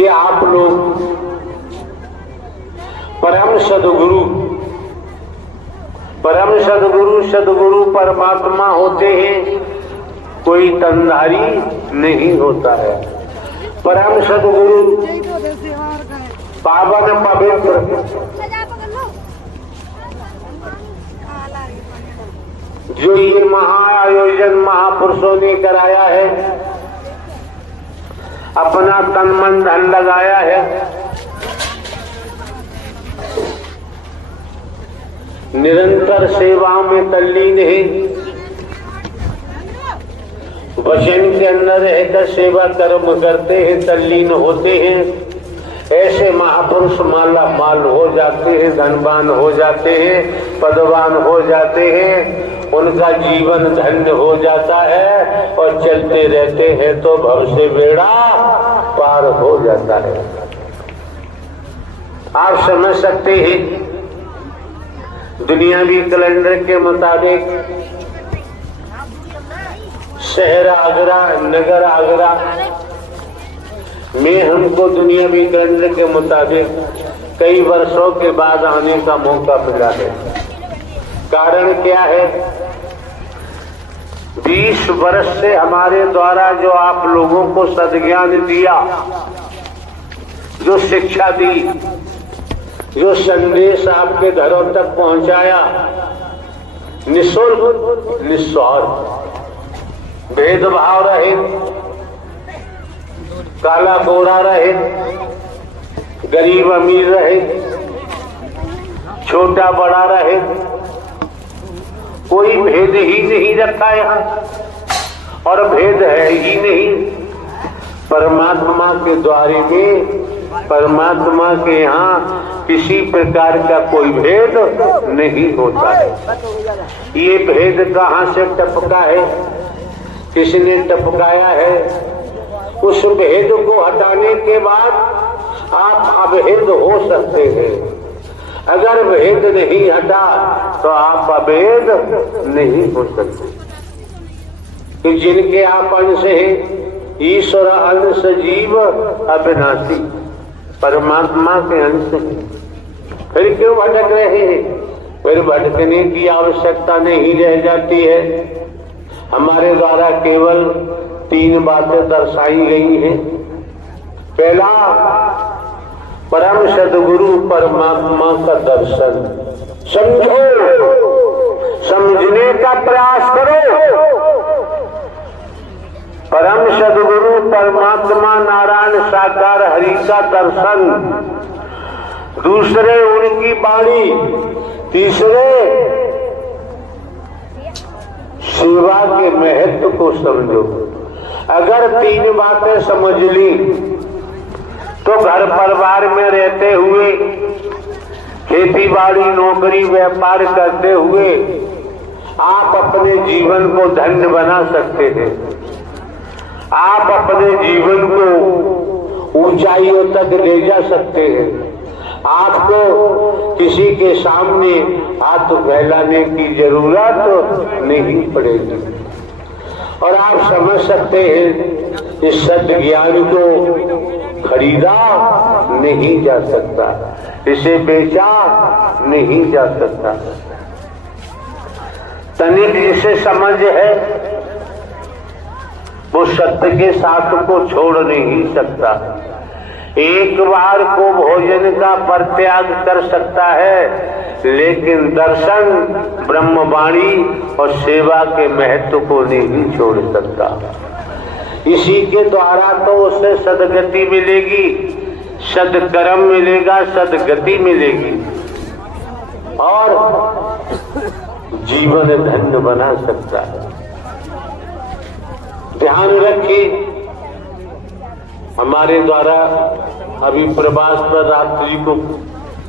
कि आप लोग परम सदगुरु परमात्मा होते हैं, कोई तनधारी नहीं होता है। परम सदगुरु पावन पवित्र जो ये महाआयोजन महापुरुषों ने कराया है, अपना तन मन धन लगाया है, निरंतर सेवा में तल्लीन है, वचन के अंदर रहकर सेवा कर्म करते हैं, तल्लीन होते हैं। ऐसे महापुरुष माला माल हो जाते हैं, धनवान हो जाते हैं, पदवान हो जाते हैं, उनका जीवन धन्य हो जाता है और चलते रहते हैं तो भव से बेड़ा पार हो जाता है। आप समझ सकते हैं, दुनियावी कैलेंडर के मुताबिक शहर आगरा, नगर आगरा में हमको दुनियावी कैलेंडर के मुताबिक कई वर्षों के बाद आने का मौका मिला है। कारण क्या है? 20 वर्ष से हमारे द्वारा जो आप लोगों को सद्ज्ञान दिया, जो शिक्षा दी, जो संदेश आपके घरों तक पहुंचाया, निःशुल्क निस्वार्थ, भेदभाव रहित, काला गोरा रहे, गरीब अमीर रहे, छोटा बड़ा रहे, कोई भेद ही नहीं रखा यहाँ, और भेद है ही नहीं। परमात्मा के द्वारे में, परमात्मा के यहाँ किसी प्रकार का कोई भेद नहीं होता है। ये भेद कहाँ से टपका है, किसने टपकाया है? उस भेद को हटाने के बाद आप अभेद हो सकते हैं। अगर भेद नहीं हटा तो आप अभेद नहीं हो सकते। कि जिनके आप अंश हैं, ईश्वर अंश जीव अविनाशी, परमात्मा के अंश हैं, फिर क्यों भटक रहे हैं? फिर भटकने की आवश्यकता नहीं रह जाती है। हमारे द्वारा केवल 3 बातें दर्शाई गई हैं। पहला, परम सदगुरु परमात्मा का दर्शन। समझो, समझने का प्रयास करो। परम सदगुरु परमात्मा नारायण साकार हरि का दर्शन। दूसरे, उनकी वाणी। तीसरे, सेवा के महत्व को समझो। अगर 3 बातें समझ ली तो घर परिवार में रहते हुए, खेती बाड़ी नौकरी व्यापार करते हुए आप अपने जीवन को धन्य बना सकते हैं। आप अपने जीवन को ऊंचाइयों तक ले जा सकते हैं। आपको किसी के सामने हाथ फैलाने की जरूरत नहीं पड़ेगी। और आप समझ सकते हैं, इस सत्य ज्ञान को खरीदा नहीं जा सकता, इसे बेचा नहीं जा सकता। तनिक जिसे समझ है वो सत्य के साथ को छोड़ नहीं सकता। एक बार को भोजन का परित्याग कर सकता है, लेकिन दर्शन, ब्रह्मवाणी और सेवा के महत्व को नहीं छोड़ सकता। इसी के द्वारा तो उसे सदगति मिलेगी, सदकर्म मिलेगा, सदगति मिलेगी और जीवन धन्य बना सकता है। ध्यान रखिए, हमारे द्वारा अभी प्रवास पर रात्रि को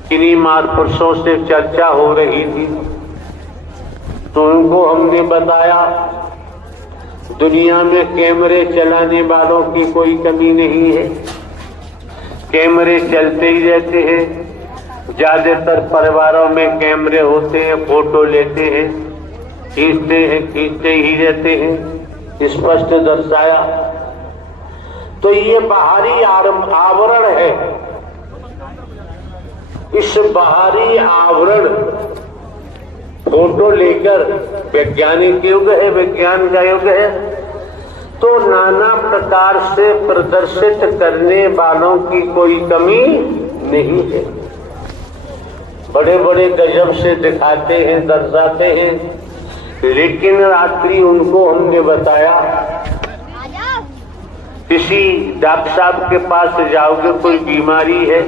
किन्हीं महापुरुषों से चर्चा हो रही थी, तो उनको हमने बताया दुनिया में कैमरे चलाने वालों की कोई कमी नहीं है। कैमरे चलते ही रहते हैं। ज्यादातर परिवारों में कैमरे होते हैं, फोटो लेते हैं, खींचते ही रहते हैं। स्पष्ट दर्शाया तो ये बाहरी आवरण है। इस बाहरी आवरण फोटो लेकर वैज्ञानिक युग है, विज्ञान का युग है, तो नाना प्रकार से प्रदर्शित करने वालों की कोई कमी नहीं है। बड़े बड़े गजब से दिखाते हैं, दर्शाते हैं, लेकिन रात्रि उनको हमने बताया, किसी डॉक्टर साहब के पास जाओगे, कोई बीमारी है,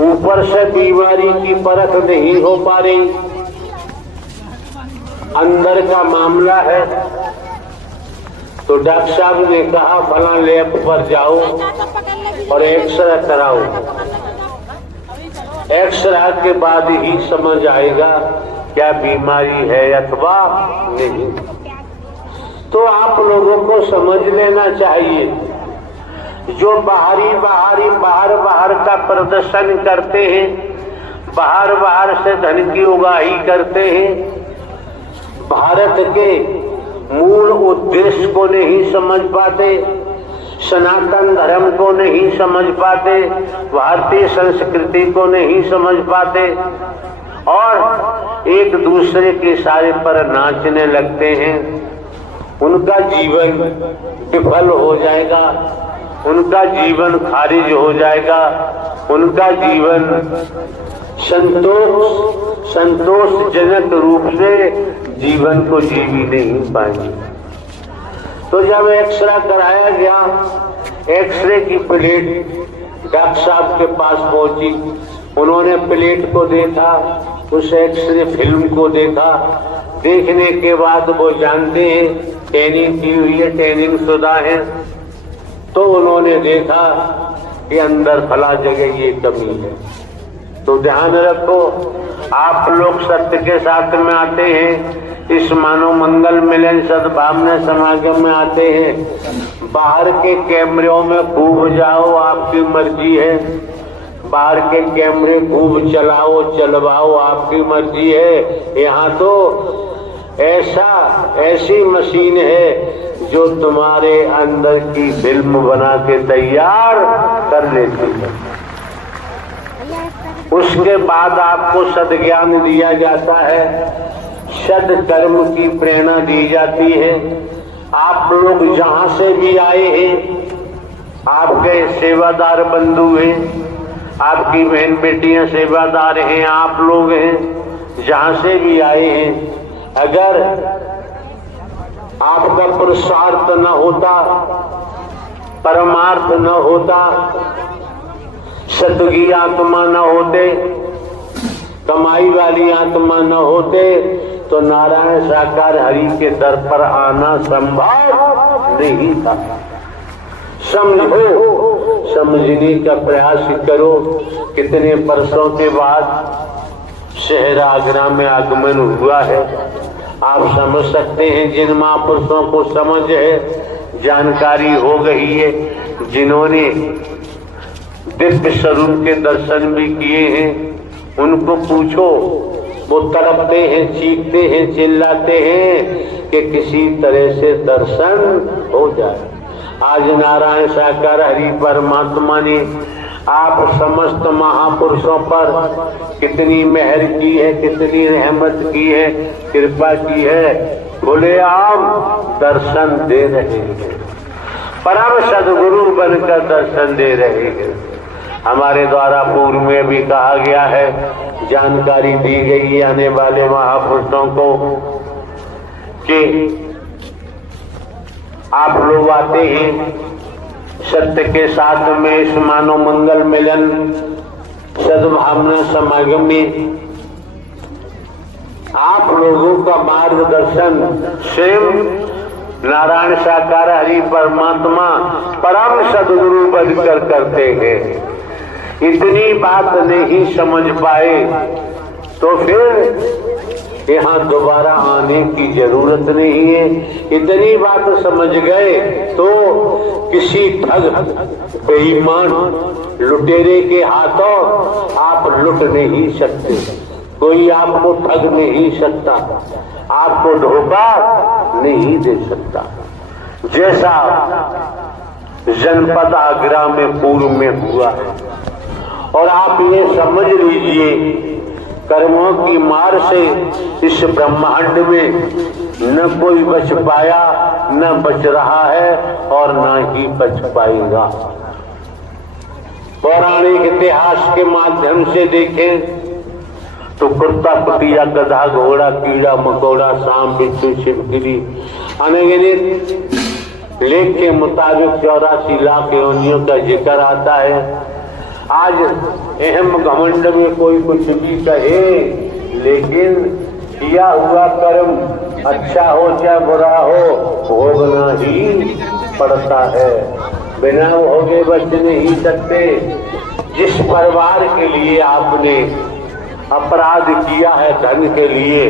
ऊपर से बीमारी की परख नहीं हो पा रही, अंदर का मामला है, तो डॉक्टर साहब ने कहा फला लैब पर जाओ और एक्सरे कराओ। एक्सरे के बाद ही समझ आएगा क्या बीमारी है अथवा नहीं। तो आप लोगों को समझ लेना चाहिए, जो बाहर का प्रदर्शन करते हैं, बाहर से धन की उगाही करते हैं, भारत के मूल उद्देश्य को नहीं समझ पाते, सनातन धर्म को नहीं समझ पाते, भारतीय संस्कृति को नहीं समझ पाते और एक दूसरे के सारे पर नाचने लगते हैं। उनका जीवन विफल हो जाएगा, उनका जीवन खारिज हो जाएगा, उनका जीवन संतोषजनक रूप से जीवन को जी भी नहीं पाएंगे। तो जब एक्सरे कराया गया, एक्सरे की प्लेट डॉक्टर साहब के पास पहुंची, उन्होंने प्लेट को देखा, उस एक्सरे फिल्म को देखा, देखने के बाद वो जानते हैं टैनिंग की हुई है, टैनिंग शुदा है, तो उन्होंने देखा कि अंदर फला जगह ये कमी है। तो ध्यान रखो, आप लोग सत्य के साथ में आते हैं, इस मानव मंगल मिलन सद्भावना समागम में आते हैं, बाहर के कैमरों में खूब जाओ, आपकी मर्जी है, बाहर के कैमरे खूब चलाओ चलवाओ, आपकी मर्जी है। यहाँ तो ऐसी मशीन है जो तुम्हारे अंदर की फिल्म बना के तैयार कर लेती है। उसके बाद आपको सद्ज्ञान दिया जाता है, सद्कर्म की प्रेरणा दी जाती है। आप लोग जहां से भी आए हैं, आपके सेवादार बंधु हैं, आपकी बहन बेटियां सेवादार हैं, आप लोग हैं, जहां से भी आए हैं, अगर आपका पुरुषार्थ न होता, परमार्थ न होता, सतुगी आत्मा न होते, कमाई वाली आत्मा न होते, तो नारायण साकार हरि के दर पर आना संभव नहीं था। समझो, समझने का प्रयास करो। कितने वर्षों के बाद शहर आगरा में आगमन हुआ है, आप समझ सकते हैं। जिन महापुरुषों को समझ है, जानकारी हो गई है, जिन्होंने दिव्य स्वरूप के दर्शन भी किए हैं, उनको पूछो, वो तड़पते हैं, चीखते हैं, चिल्लाते हैं कि किसी तरह से दर्शन हो जाए। आज नारायण साकार हरि परमात्मा ने आप समस्त महापुरुषों पर कितनी मेहर की है, कितनी रहमत की है, कृपा की है, खुलेआम दर्शन दे रहे हैं, परम सद्गुरु बनकर दर्शन दे रहे हैं। हमारे द्वारा पूर्व में भी कहा गया है, जानकारी दी गई है आने वाले महापुरुषों को कि आप लोग आते हैं सत्य के साथ में इस मानव मंगल मिलन सद्भावना समागम में, आप लोगों का मार्गदर्शन स्वयं नारायण साकार हरि परमात्मा परम सद्गुरु बनकर करते हैं। इतनी बात नहीं समझ पाए तो फिर यहाँ दोबारा आने की जरूरत नहीं है। इतनी बात समझ गए तो किसी ठग बेईमान लुटेरे के हाथों आप लुट नहीं सकते, कोई आपको ठग नहीं सकता, आपको धोखा नहीं दे सकता। जैसा जनपद आगरा में पूर्व में हुआ है। और आप ये समझ लीजिए, कर्मों की मार से इस ब्रह्मांड में न कोई बच पाया, न बच रहा है और न ही बच पाएगा। पौराणिक इतिहास के माध्यम से देखें तो कुत्ता, कुतिया, गधा, घोड़ा, कीड़ा मकोड़ा, सांप, बिच्छू, छिपकली, अनगिनत लेख के मुताबिक 84 लाख योनियों का जिक्र आता है। आज अहम घमंड में कोई कुछ भी कहे, लेकिन किया हुआ कर्म अच्छा हो चाहे बुरा हो, भोगना ही पड़ता है। बिना भोगे बच नहीं सकते। जिस परिवार के लिए आपने अपराध किया है धन के लिए,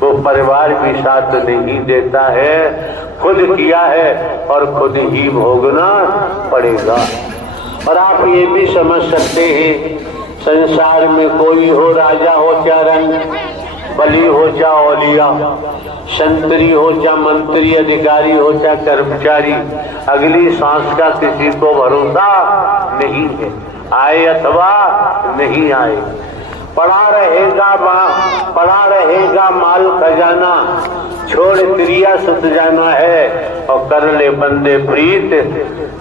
वो परिवार भी साथ नहीं देता है। खुद किया है और खुद ही भोगना पड़ेगा। और आप ये भी समझ सकते हैं, संसार में कोई हो, राजा हो चाहे रंग, बली हो चाहे औलिया, संतरी हो चाहे मंत्री, अधिकारी हो चाहे कर्मचारी, अगली सांस का किसी को भरोसा नहीं है, आए अथवा नहीं आए। पड़ा रहेगा माल खजाना, छोड़ क्रिया सुत जाना है और कर ले बंदे प्रीत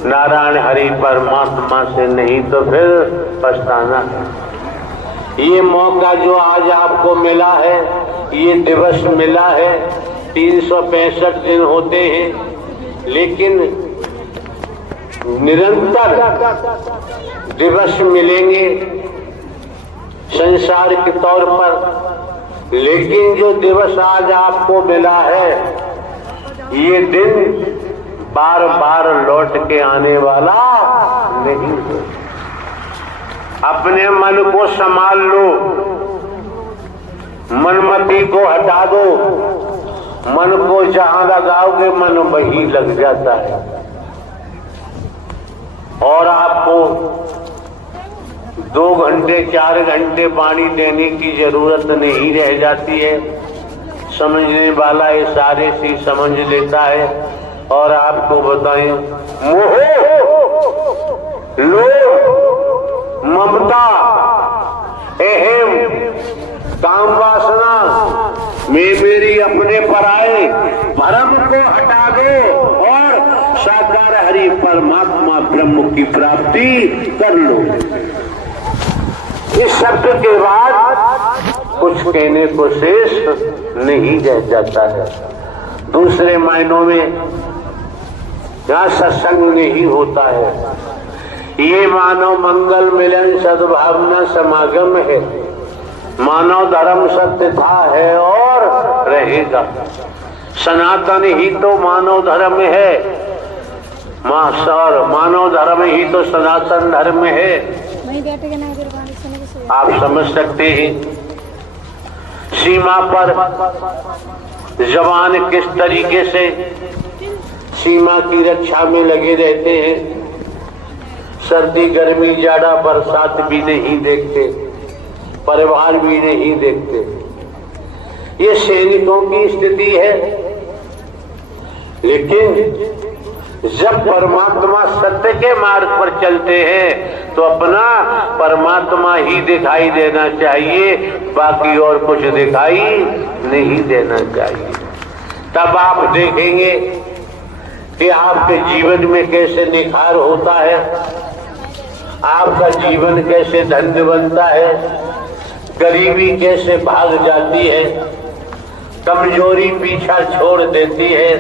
नारायण हरि परमात्मा से, नहीं तो फिर पछताना है। ये मौका जो आज आपको मिला है, ये दिवस मिला है, 365 दिन होते हैं, लेकिन निरंतर दिवस मिलेंगे संसार के तौर पर। लेकिन जो दिवस आज आपको मिला है, ये दिन बार बार लौट के आने वाला नहीं है। अपने मन को संभाल लो, मनमती को हटा दो। मन को जहां लगाओगे मन वहीं लग जाता है। और आपको 2 घंटे 4 घंटे पानी देने की जरूरत नहीं रह जाती है। समझने वाला ये सारे चीज समझ लेता है। और आपको बताएं, मोह, लोभ, ममता, अहम, काम वासना में मेरी अपने पराए भरम को हटा दो और साकार हरि परमात्मा ब्रह्म की प्राप्ति कर लो। इस शब्द के बाद कुछ कहने को शेष नहीं रह जाता है। दूसरे मायनों में यहाँ सत्संग नहीं होता है, ये मानव मंगल मिलन सद्भावना समागम है। मानव धर्म सत्य था, है और रहेगा। सनातन ही तो मानव धर्म है, मानव धर्म ही तो सनातन धर्म है। आप समझ सकते हैं सीमा पर जवान किस तरीके से सीमा की रक्षा में लगे रहते हैं। सर्दी गर्मी जाड़ा बरसात भी नहीं देखते, परिवार भी नहीं देखते। ये सैनिकों की स्थिति है। लेकिन जब परमात्मा सत्य के मार्ग पर चलते हैं तो अपना परमात्मा ही दिखाई देना चाहिए, बाकी और कुछ दिखाई नहीं देना चाहिए। तब आप देखेंगे कि आपके जीवन में कैसे निखार होता है, आपका जीवन कैसे धन्य बनता है, गरीबी कैसे भाग जाती है, कमजोरी पीछा छोड़ देती है,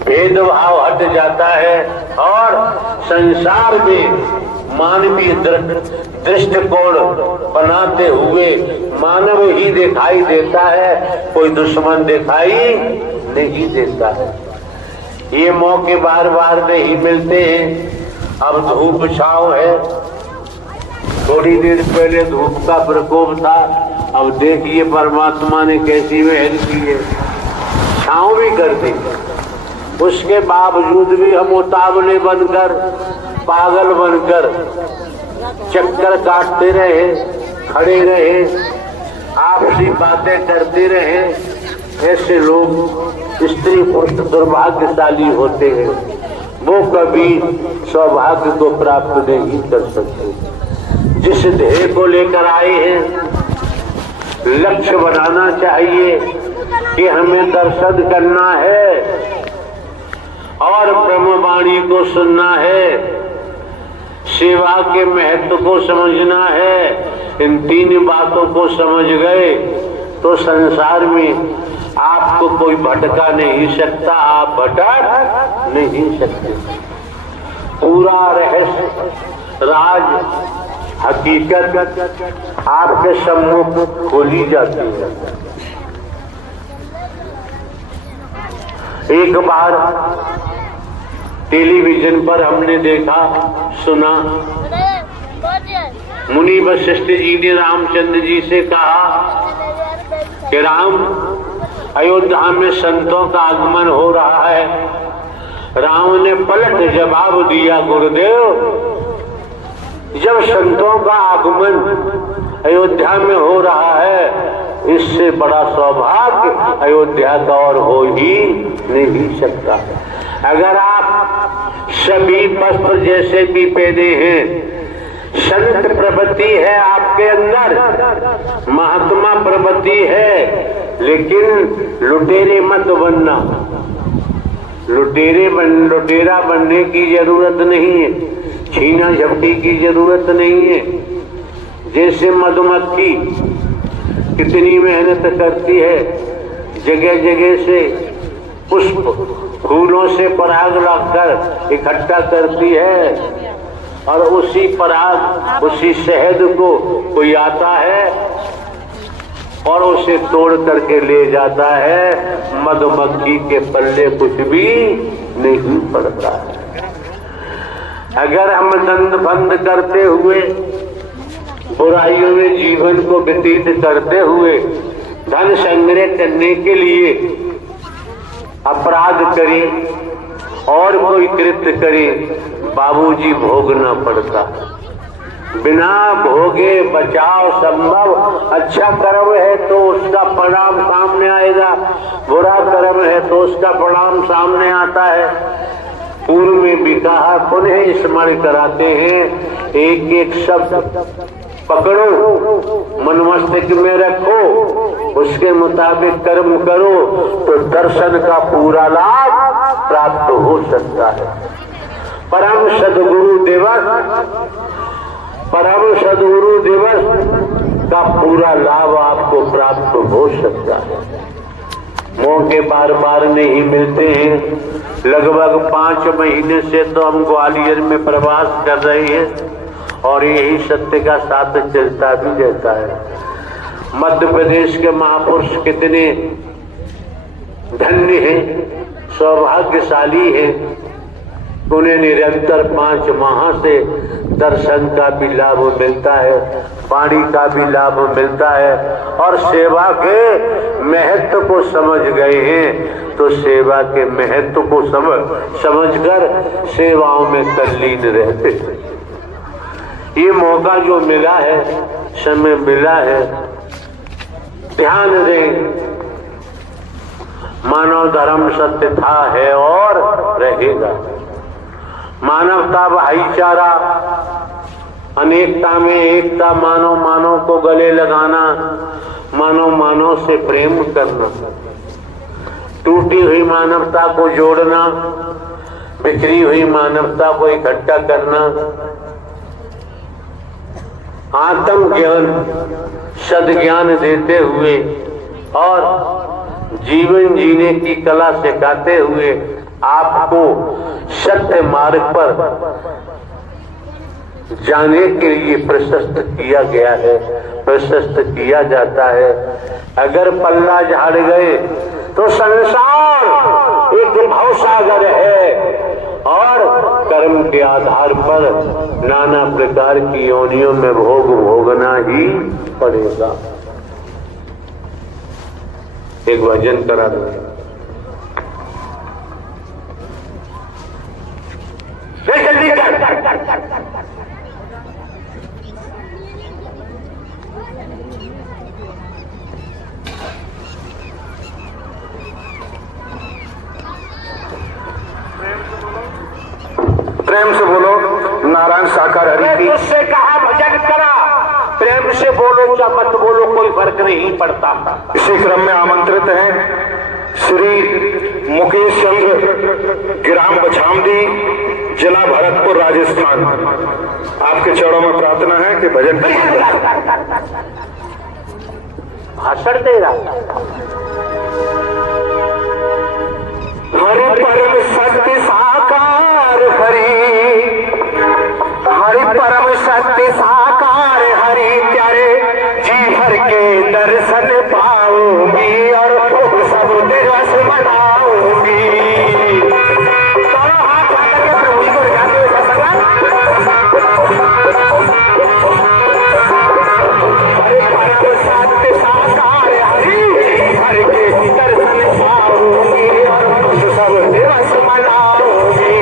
भेदभाव हट जाता है और संसार में मानवीय दृष्टिकोण बनाते हुए मानव ही दिखाई देता है, कोई दुश्मन दिखाई नहीं देता है। ये मौके बार बार नहीं मिलते हैं। अब धूप छांव है, थोड़ी देर पहले धूप का प्रकोप था, अब देखिए परमात्मा ने कैसी मेहर की है, छांव भी कर दी। उसके बावजूद भी हम उतावले बनकर, पागल बनकर चक्कर काटते रहे, खड़े रहे, आपसी बातें करते रहे। ऐसे लोग स्त्री पुरुष दुर्भाग्यशाली होते हैं। वो कभी सौभाग्य को प्राप्त नहीं कर सकते। जिस ध्येय को लेकर आए हैं, लक्ष्य बनाना चाहिए कि हमें दर्शन करना है और ब्रह्मवाणी को सुनना है, सेवा के महत्व को समझना है। इन तीन बातों को समझ गए तो संसार में आपको कोई भटका नहीं सकता, आप भटक नहीं सकते। पूरा रहस्य, राज, हकीकत आपके सम्मुख खोली जाती है। एक बार टेलीविजन पर हमने देखा, सुना, मुनि वशिष्ठ जी ने रामचंद्र जी से कहा कि राम, अयोध्या में संतों का आगमन हो रहा है। राम ने पलट जवाब दिया, गुरुदेव, जब संतों का आगमन अयोध्या में हो रहा है, इससे बड़ा सौभाग्य अयोध्या का और हो ही नहीं सकता। अगर आप सभी वस्त्र जैसे भी पहने हैं, संत प्रवृत्ति है आपके अंदर, महात्मा प्रवृत्ति है, लेकिन लुटेरे मत बनना। लुटेरा बनने की जरूरत नहीं है, छीना झपटी की जरूरत नहीं है। जैसे मधुमक्खी कितनी मेहनत करती है, जगह जगह से पुष्प फूलों से पराग लाकर इकट्ठा करती है, और उसी पराग, उसी शहद को कोई आता है और उसे तोड़ करके ले जाता है। मधुमक्खी के पल्ले कुछ भी नहीं पड़ता है। अगर हम दंड बंद करते हुए, बुराइयों में जीवन को व्यतीत करते हुए, धन संग्रह करने के लिए अपराध करें और कोई कृत्य करें, बाबूजी भोगना पड़ता। बिना भोगे बचाव संभव। अच्छा कर्म है तो उसका परिणाम सामने आएगा, बुरा कर्म है तो उसका परिणाम सामने आता है। पूर्व में भी कहा, पुनः स्मरण कराते हैं, एक एक शब्द पकड़ो, मन मस्तिष्क में रखो, उसके मुताबिक कर्म करो तो दर्शन का पूरा लाभ प्राप्त हो सकता है। परम सद्गुरु दिवस का पूरा लाभ आपको प्राप्त हो सकता है। मौके बार बार नहीं मिलते हैं। लगभग 5 महीने से तो हम ग्वालियर में प्रवास कर रहे हैं और यही सत्य का साथ चलता भी रहता है। मध्य प्रदेश के महापुरुष कितने धन्य हैं, सौभाग्यशाली हैं, उन्हें निरंतर 5 माह से दर्शन का भी लाभ मिलता है, पानी का भी लाभ मिलता है, और सेवा के महत्व को समझ गए हैं तो सेवा के महत्व को समझकर सेवाओं में तल्लीन रहते। ये मौका जो मिला है, समय मिला है, ध्यान दें। मानव धर्म सत्य था, है और रहेगा। मानवता, भाईचारा, अनेकता में एकता, मानव को गले लगाना, मानव से प्रेम करना, टूटी हुई मानवता को जोड़ना, बिखरी हुई मानवता को इकट्ठा करना, आत्मज्ञान, सद्ज्ञान देते हुए और जीवन जीने की कला सिखाते हुए आपको सत्य मार्ग पर जाने के लिए प्रशस्त किया गया है, प्रशस्त किया जाता है। अगर पल्ला झाड़ गए तो संसार एक भवसागर है और कर्म के आधार पर नाना प्रकार की योनियों में भोग भोगना ही पड़ेगा। एक भजन करा दो। जल्दी कर। साकार हरि की। उससे कहा भजन करा, प्रेम से बोलो या मत बोलो कोई फर्क नहीं पड़ता। इसी क्रम में आमंत्रित हैं श्री मुकेश चंद्र, ग्राम बछामदी, जिला भरतपुर, राजस्थान। आपके चरणों में प्रार्थना है कि भजन भाषण दे रहा। हरि परम सत्य साकार हरि, हरि परम सत्य साकार हरि, प्यारे जी भर के दर्शन पाऊंगी और सब दिवस मनाऊंगी। दोनों हाथ उठा करके प्रभु जी को रिझाते हुए भगवान, हरि परम सत्य साकार हरि, हरि के दर्शन पाऊंगी और सब दिवस मनाऊंगी।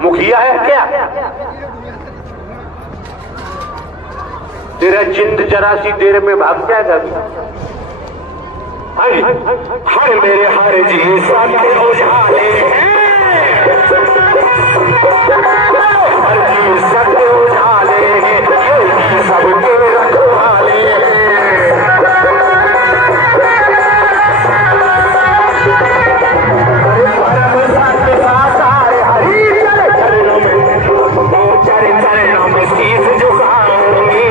मुखिया है क्या? तेरा जिंद जरा सी देर में भाग जाएगा। हर मेरे हर जी सत्य उजाले हैं, हर जी सत्य उजाले हैं, सबके रखवाले हैं। परम सत्य साकार हरि, चरणों में शीश झुकाऊंगी,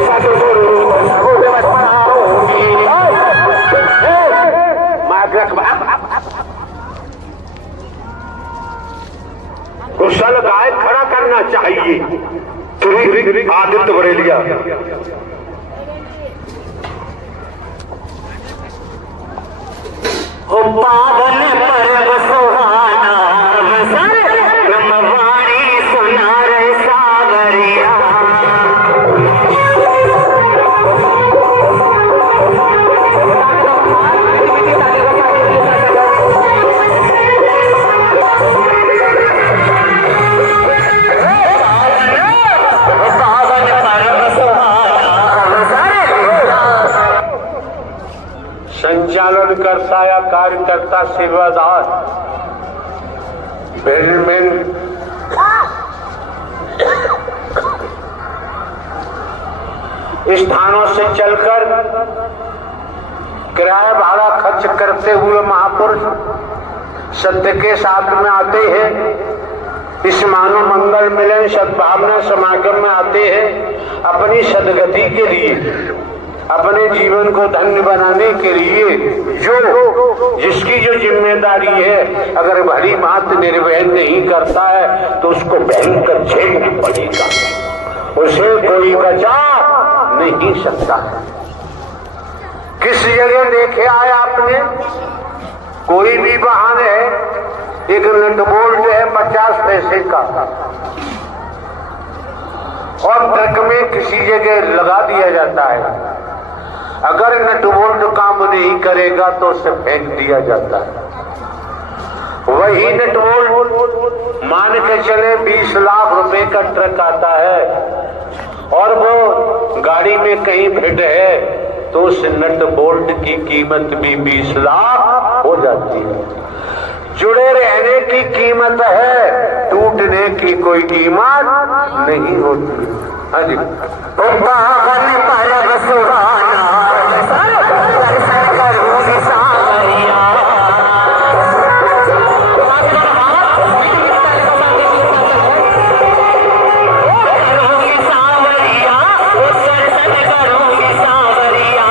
सतगुरु सब दिवस मनाऊंगी। कुशल गाय खड़ा करना चाहिए। आदित्य बरेलिया। पावन पर्व सुहाना, ब्रह्मवाणी सुना रे सागरिया। संचालन करता या कार्यकर्ता सेवादार बेलमैन स्थानों से चलकर किराया भाड़ा खर्च करते हुए महापुरुष सत्य के साथ में आते हैं। इस मानव मंगल मिलन सद्भावना समागम में आते हैं अपनी सदगति के लिए, अपने जीवन को धन्य बनाने के लिए। जिसकी जो जिम्मेदारी है, अगर भली बात निर्वहन नहीं करता है तो उसको भयंकर झेलना पड़ेगा, उसे कोई बचा नहीं सकता। किस जगह देखे आए आपने, कोई भी वाहन है, एक नट बोल्ट है 50 पैसे का, और ट्रक में किसी जगह लगा दिया जाता है। अगर नट बोल्ट काम नहीं करेगा तो उसे फेंक दिया जाता है। वही नट बोल्ट मान के चले 20 लाख रुपए का ट्रक आता है और वो गाड़ी में कहीं भिड़ है तो उस नट बोल्ट की कीमत भी 20 लाख हो जाती है। जुड़े रहने की कीमत है, टूटने की कोई कीमत नहीं होती। हाँ जी। पावन पर्व सुहाना, दर्शन करूंगी सावरिया। करूंगी सावरिया, दर्शन करूंगी सावरिया।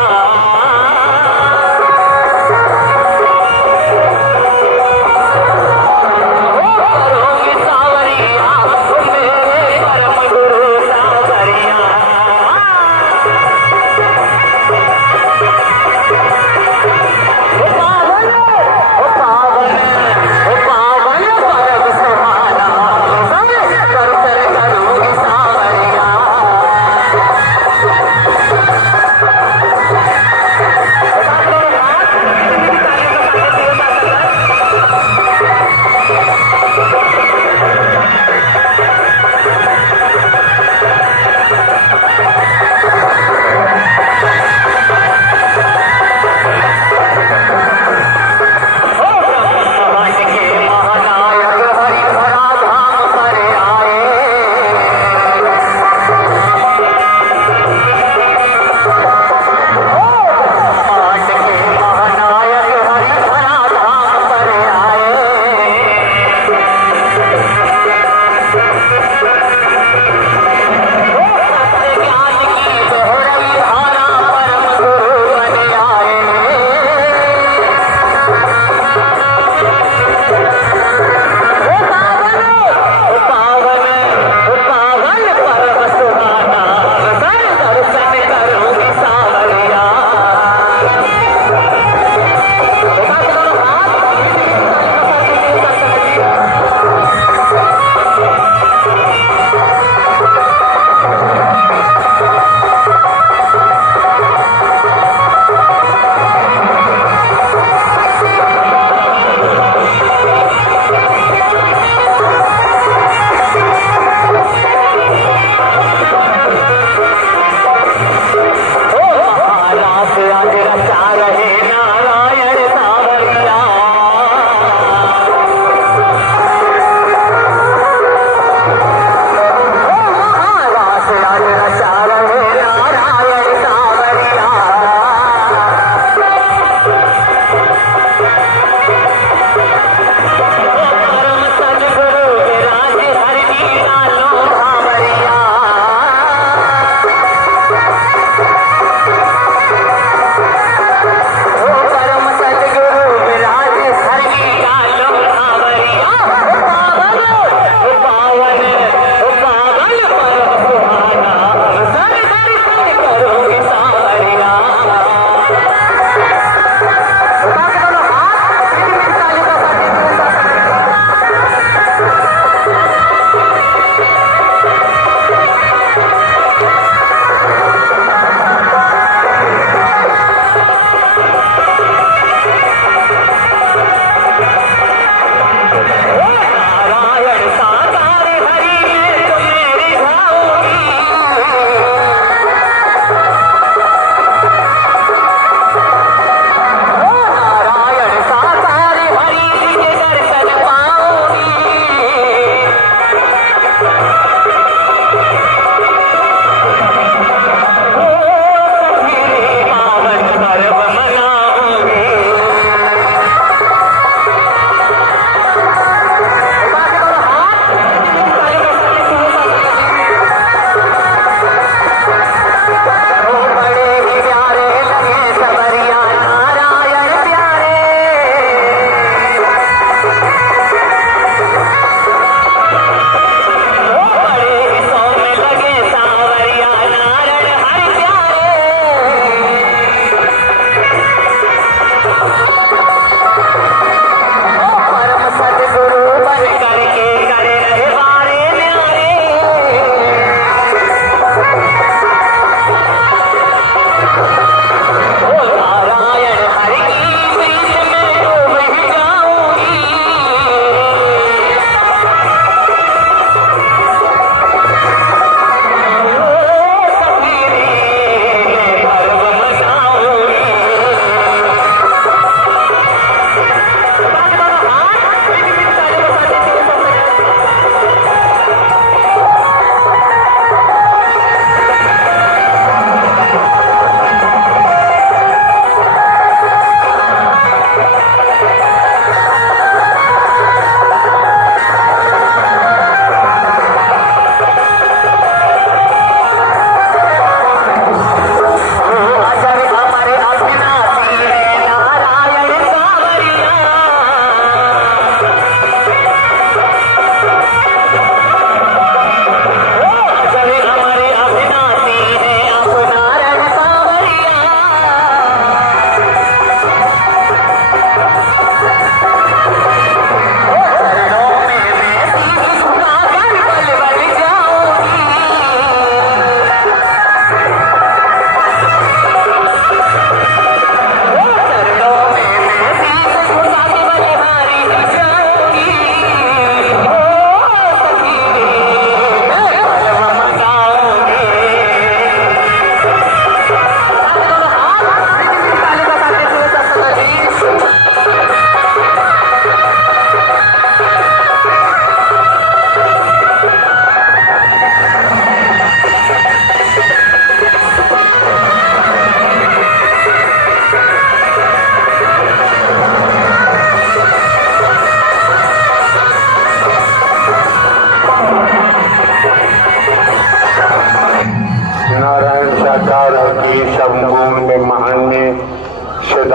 करूंगी सावरिया, मेरे परम गुरु सावरिया।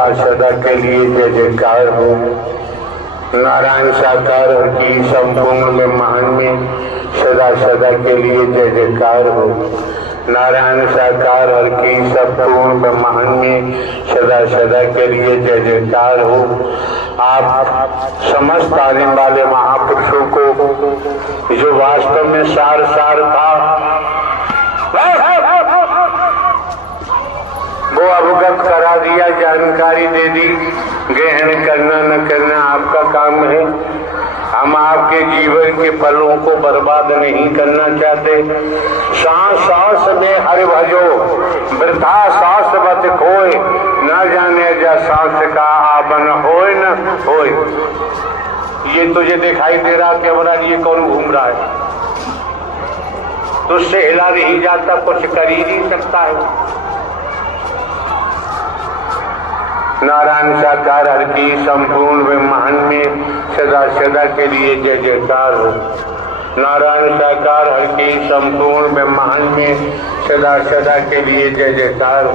सदा सदा के लिए जय जयकार हो। नारायण साकार की संपूर्ण ब्रह्मांड में सदा सदा के लिए जय जयकार हो। नारायण साकार हर की संपूर्ण ब्रह्मांड में सदा सदा के लिए जय जयकार हो। आप समस्त आने वाले महापुरुषों को जो वास्तव में सार सार था वो अवगत करा दिया, जानकारी दे दी। ग्रहण करना न करना आपका काम है। हम आपके जीवन के पलों को बर्बाद नहीं करना चाहते। सांस सांस में हरि भजो, वृथा सांस बत खोए, न जाने जा सांस का आबन होए न होए। ये तुझे दिखाई दे रहा कि हमारा ये कौन घूम रहा है? तुझसे हिला नहीं जाता, कुछ कर ही नहीं सकता है। नारायण साकार हर की संपूर्ण ब्रह्मांड में सदा सदा के लिए जय जयकार हो। नारायण साकार हर की संपूर्ण ब्रह्मांड में सदा सदा के लिए जय जयकार हो।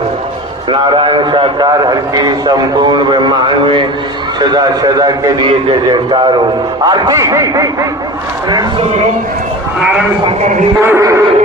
नारायण साकार हर की संपूर्ण ब्रह्मांड में सदा सदा के लिए जय जयकार हो। आरती नारायण साकार